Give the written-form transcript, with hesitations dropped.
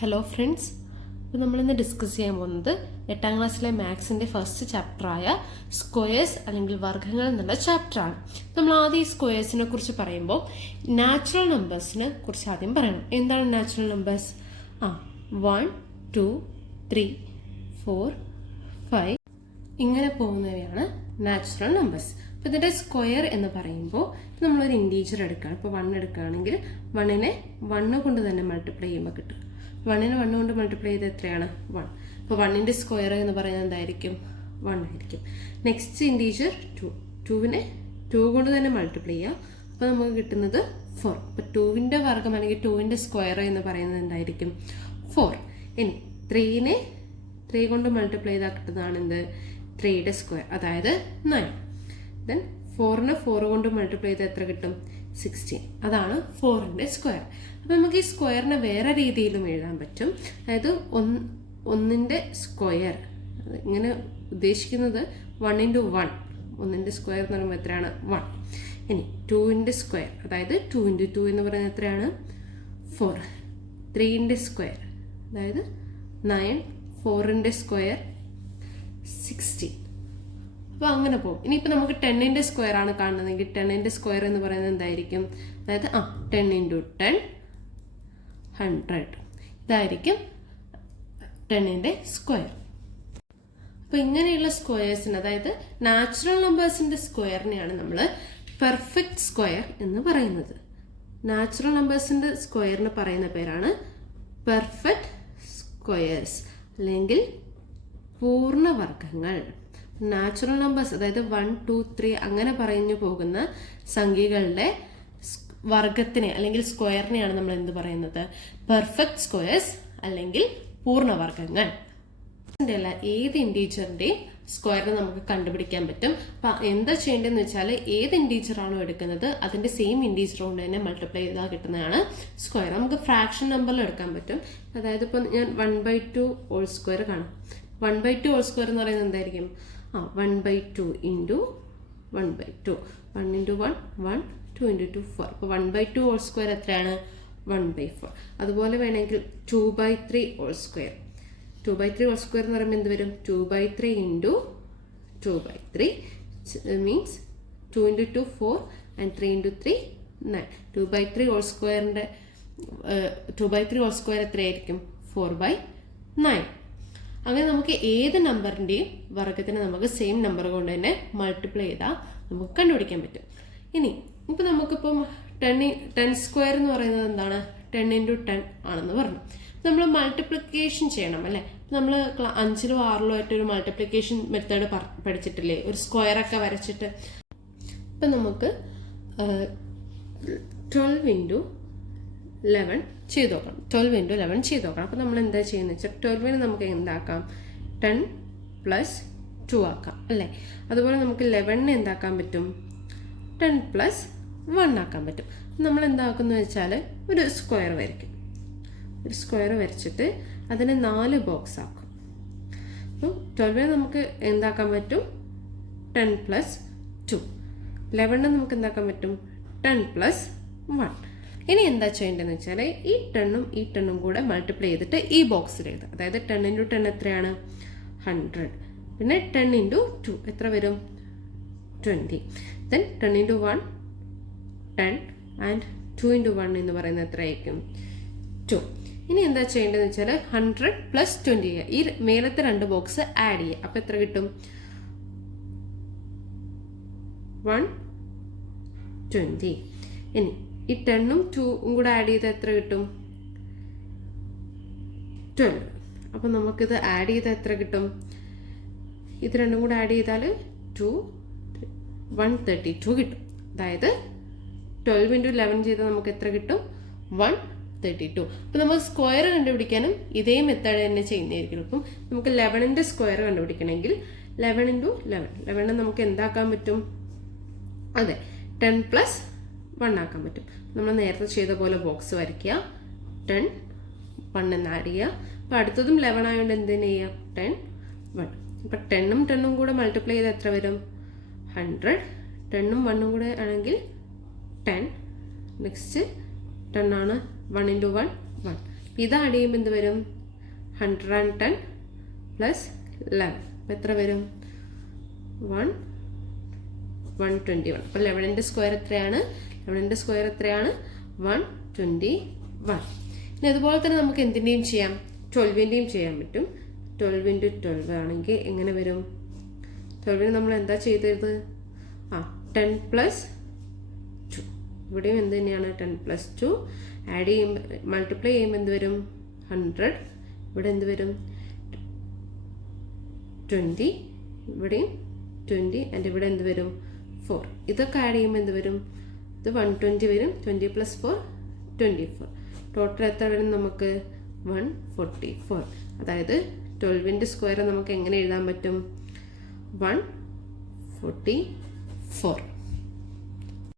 Hello friends, അപ്പോൾ നമ്മളിന്ന് discuss ചെയ്യാൻ പോകുന്നത് 8ാം ക്ലാസ്സിലെ മാത്സിൻ്റെ ഫസ്റ്റ് ചാപ്റ്ററായ സ്ക്വയേഴ്സ് അല്ലെങ്കിൽ വർഗ്ഗങ്ങൾ എന്നുള്ള ചാപ്റ്ററാണ്. നമ്മൾ ആദ്യം ഈ സ്ക്വയേഴ്സിനെ കുറിച്ച് പറയുമ്പോൾ നാച്ചുറൽ നമ്പേഴ്സിനെ കുറിച്ച് ആദ്യം പറയണം. എന്താണ് നാച്ചുറൽ നമ്പേഴ്സ്? 1, 2, 3, 4, 5 ഇങ്ങനെ പോകുന്നവയാണ് നാച്ചുറൽ നമ്പേഴ്സ്. അപ്പോൾ ഇതിൻ്റെ സ്ക്വയർ എന്ന് പറയുമ്പോൾ നമ്മളൊരു ഇൻറ്റീജർ എടുക്കുകയാണ്. ഇപ്പോൾ 1 എടുക്കുകയാണെങ്കിൽ 1നെ 1 കൊണ്ട് തന്നെ മൾട്ടിപ്ലൈ ചെയ്യുമ്പോൾ കിട്ടും. 1നെ 1 കൊണ്ട് മൾട്ടിപ്ലൈ ചെയ്ത് എത്രയാണ്? 1. അപ്പോൾ 1ന്റെ സ്ക്വയർ എന്ന് പറയുന്നത് എന്തായിരിക്കും? 1 ആയിരിക്കും. Next integer 2. 2നെ 2 കൊണ്ട് തന്നെ മൾട്ടിപ്ലൈ ചെയ്യുക. അപ്പോൾ നമുക്ക് കിട്ടുന്നത് 4. അപ്പോൾ 2ന്റെ വർഗ്ഗം അല്ലെങ്കിൽ 2ന്റെ സ്ക്വയർ എന്ന് പറയുന്നത് എന്തായിരിക്കും? 4. ഇനി 3നെ 3 കൊണ്ട് മൾട്ടിപ്ലൈ ചെയ്താൽ കിട്ടുന്നതാണ് എന്ത്? 3യുടെ സ്ക്വയർ, അതായത് 9. ദെൻ 4നെ 4 കൊണ്ട് മൾട്ടിപ്ലൈ ചെയ്താൽ എത്ര കിട്ടും? 16. അതാണ് 4ന്റെ സ്ക്വയർ. അപ്പോൾ നമുക്ക് ഈ സ്ക്വയറിനെ വേറെ രീതിയിലും എഴുതാൻ പറ്റും. അതായത് 1ന്റെ സ്ക്വയർ ഇങ്ങനെ ഉദ്ദേശിക്കുന്നത് 1 × 1. 1ന്റെ സ്ക്വയർ എന്ന് പറയുമ്പോൾ എത്രയാണ്? 1. ഇനി 2ന്റെ സ്ക്വയർ, അതായത് 2 × 2 എന്ന് പറയുന്നത് എത്രയാണ്? 4. 3ന്റെ സ്ക്വയർ, അതായത് 9. 4ന്റെ സ്ക്വയർ 16. അപ്പോൾ അങ്ങനെ പോകും. ഇനിയിപ്പോൾ നമുക്ക് 10ന്റെ സ്ക്വയർ ആണ് കാണുന്നതെങ്കിൽ 10ന്റെ സ്ക്വയർ എന്ന് പറയുന്നത് എന്തായിരിക്കും? അതായത് 10 × 10 100. ഇതായിരിക്കും 10ന്റെ സ്ക്വയർ. അപ്പോൾ ഇങ്ങനെയുള്ള സ്ക്വയേഴ്സിന്, അതായത് നാച്ചുറൽ നമ്പേഴ്സിൻ്റെ സ്ക്വയറിനെയാണ് നമ്മൾ പെർഫെക്റ്റ് സ്ക്വയർ എന്ന് പറയുന്നത്. നാച്ചുറൽ നമ്പേഴ്സിൻ്റെ സ്ക്വയറിന് പറയുന്ന പേരാണ് പെർഫെക്റ്റ് സ്ക്വയേഴ്സ് അല്ലെങ്കിൽ പൂർണ്ണവർഗ്ഗങ്ങൾ. നാച്ചുറൽ നമ്പേഴ്സ്, അതായത് 1, 2, 3 അങ്ങനെ പറഞ്ഞു പോകുന്ന സംഖ്യകളുടെ വർഗത്തിനെ അല്ലെങ്കിൽ സ്ക്വയറിനെയാണ് നമ്മൾ എന്ത് പറയുന്നത്? പെർഫെക്റ്റ് സ്ക്വയേഴ്സ് അല്ലെങ്കിൽ പൂർണ്ണവർഗ്ഗങ്ങൾ. അല്ല, ഏത് ഇൻറ്റീജറിൻ്റെയും സ്ക്വയറിനെ നമുക്ക് കണ്ടുപിടിക്കാൻ പറ്റും. അപ്പം എന്താ ചെയ്യേണ്ടതെന്ന് വെച്ചാൽ ഏത് ഇൻറ്റീജർ ആണോ എടുക്കുന്നത് അതിൻ്റെ സെയിം ഇൻറ്റീജർ കൊണ്ട് തന്നെ മൾട്ടിപ്ലൈ ചെയ്താൽ കിട്ടുന്നതാണ് സ്ക്വയർ. നമുക്ക് ഫ്രാക്ഷൻ നമ്പറിൽ എടുക്കാൻ പറ്റും. അതായത് ഇപ്പോൾ ഞാൻ 1/2 ഹോൾ സ്ക്വയർ കാണാം. 1/2 ഹോൾ സ്ക്വയർ എന്ന് പറയുന്നത് എന്തായിരിക്കും? 1/2 × 1/2. 1 × 1 1, 2 × 2 4. അപ്പോൾ 1/2 ഹോൾ സ്ക്വയർ എത്രയാണ്? 1/4. അതുപോലെ വേണമെങ്കിൽ 2/3 ഹോൾ സ്ക്വയർ. 2/3 ഹോൾ സ്ക്വയർ എന്ന് പറയുമ്പോൾ എന്ത് വരും? 2/3 × 2/3 മീൻസ് 2 × 2 4 and 3 × 3 9. 2/3 ഹോൾ സ്ക്വയറിൻ്റെ 2/3 ഹോൾ സ്ക്വയർ എത്രയായിരിക്കും? 4/9. അങ്ങനെ നമുക്ക് ഏത് നമ്പറിൻ്റെയും വർഗ്ഗത്തിന് നമുക്ക് സെയിം നമ്പർ കൊണ്ട് തന്നെ മൾട്ടിപ്ലൈ ചെയ്താൽ നമുക്ക് കണ്ടുപിടിക്കാൻ പറ്റും. ഇനി ഇപ്പോൾ നമുക്കിപ്പം 10 സ്ക്വയർ എന്ന് പറയുന്നത് എന്താണ്? 10 × 10 ആണെന്ന് പറഞ്ഞു. നമ്മൾ മൾട്ടിപ്ലിക്കേഷൻ ചെയ്യണം അല്ലേ? നമ്മൾ 5ലോ 6ലോ ആയിട്ട് ഒരു മൾട്ടിപ്ലിക്കേഷൻ മെത്തേഡ് പഠിച്ചിട്ടില്ലേ? ഒരു സ്ക്വയറൊക്കെ വരച്ചിട്ട്. ഇപ്പം നമുക്ക് 12 × 11 ചെയ്ത് നോക്കണം. 12 × 11 ചെയ്ത് നോക്കണം. അപ്പോൾ നമ്മൾ എന്താ ചെയ്യുന്നത് വെച്ചാൽ 12ന് നമുക്ക് എന്താക്കാം? 10 + 2 ആക്കാം അല്ലേ? അതുപോലെ നമുക്ക് 11നെ എന്താക്കാൻ പറ്റും? 10 + 1 ആക്കാൻ പറ്റും. നമ്മൾ എന്താക്കുന്നത് വെച്ചാൽ ഒരു സ്ക്വയർ വരയ്ക്കും. ഒരു സ്ക്വയർ വരച്ചിട്ട് അതിനെ 4 ബോക്സ് ആക്കും. അപ്പം 12നെ നമുക്ക് എന്താക്കാൻ പറ്റും? 10 + 2. 11നെ നമുക്ക് എന്താക്കാൻ പറ്റും? 10 + 1. ഇനി എന്താ ചെയ്യേണ്ടതെന്ന് വെച്ചാൽ ഈ 10ഉം ഈ 10ഉം കൂടെ മൾട്ടിപ്ലൈ ചെയ്തിട്ട് ഈ ബോക്സിൽ എഴുതാം. അതായത് 10 × 10 എത്രയാണ്? 100. പിന്നെ 10 × 2 എത്ര വരും? 20. ദെൻ 10 × 1 10 ആൻഡ് 2 × 1 എന്ന് പറയുന്നത് എത്രയായിരിക്കും? 2. ഇനി എന്താ ചെയ്യേണ്ടതെന്ന് വെച്ചാൽ 100 + 20 ചെയ്യുക. ഈ മേലത്തെ 2 ബോക്സ് ആഡ് ചെയ്യുക. അപ്പോൾ എത്ര കിട്ടും? 120. ഇനി ഈ 10ഉം 2ഉം കൂടെ ആഡ് ചെയ്താൽ എത്ര കിട്ടും? 12. അപ്പം നമുക്കിത് ആഡ് ചെയ്താൽ എത്ര കിട്ടും? ഇത് രണ്ടും കൂടെ ആഡ് ചെയ്താൽ 132 കിട്ടും. അതായത് 12 × 11 ചെയ്താൽ നമുക്ക് എത്ര കിട്ടും? 132. അപ്പം നമുക്ക് സ്ക്വയർ കണ്ടുപിടിക്കാനും ഇതേ മെത്തേഡ് തന്നെ ചെയ്യുന്നതായിരിക്കും. അപ്പം നമുക്ക് 11ന്റെ സ്ക്വയർ കണ്ടുപിടിക്കണമെങ്കിൽ 11 × 11. 11 നമുക്ക് എന്താക്കാൻ പറ്റും? അതെ, 10 + 1 ആക്കാൻ പറ്റും. നമ്മൾ നേരത്തെ ചെയ്ത പോലെ ബോക്സ് വരയ്ക്കുക. 10 1 എന്ന് ആഡ് ചെയ്യുക. അപ്പോൾ അടുത്തതും 11 ആയതുകൊണ്ട് എന്തിനു ചെയ്യുക? 10 1. അപ്പോൾ 10ഉം 10ഉം കൂടെ മൾട്ടിപ്ലൈ ചെയ്താൽ എത്ര വരും? 100. 10ഉം 1ഉം കൂടെ ആണെങ്കിൽ 10. നെക്സ്റ്റ് 10 ആണ്. 1 × 1 1. ഇത് ആഡ് ചെയ്യുമ്പോൾ എന്ത് വരും? 110 പ്ലസ് 11. അപ്പം എത്ര വരും? 121. അപ്പോൾ 11ന്റെ സ്ക്വയർ എത്രയാണ്? 11ന്റെ സ്ക്വയർ എത്രയാണ്? 121. ഇനി അതുപോലെ തന്നെ നമുക്ക് എന്തിൻ്റെയും ചെയ്യാം? 12ൻ്റെയും ചെയ്യാൻ പറ്റും. 12 × 12 ആണെങ്കിൽ എങ്ങനെ വരും? 12ന് നമ്മൾ എന്താ ചെയ്തത്? 10 പ്ലസ് 2. ഇവിടെയും എന്ത് തന്നെയാണ്? 10 പ്ലസ് 2. ആഡ് ചെയ്യുമ്പോൾ മൾട്ടിപ്ലൈ ചെയ്യുമ്പോൾ എന്ത് വരും? 100. ഇവിടെ എന്ത് വരും? 20. ഇവിടെയും 20 ആൻഡ് ഇവിടെ എന്ത് വരും? 4. ഇതൊക്കെ ആഡ് ചെയ്യുമ്പോൾ എന്ത് വരും? ഇത് 120 വരും. 20 പ്ലസ് 4 24. ടോട്ടൽ എത്ര വരും നമുക്ക്? 144. അതായത് 12ന്റെ സ്ക്വയർ നമുക്ക് എങ്ങനെ എഴുതാൻ പറ്റും? 144.